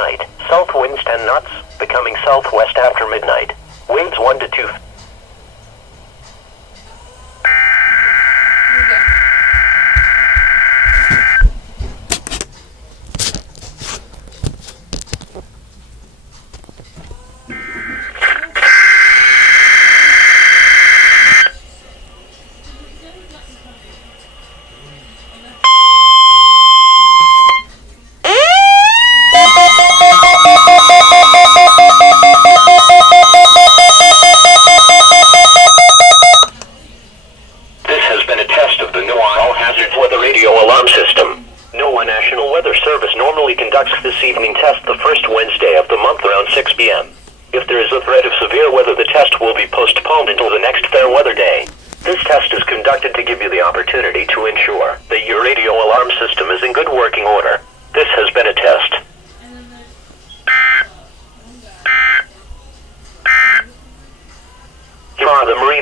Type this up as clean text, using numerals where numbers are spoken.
night. South winds 10 knots, becoming southwest after midnight. Winds 1 to 2. National Weather Service normally conducts this evening test the first Wednesday of the month around 6 p.m. If there is a threat of severe weather, the test will be postponed until the next fair weather day. This test is conducted to give you the opportunity to ensure that your radio alarm system is in good working order. This has been a test.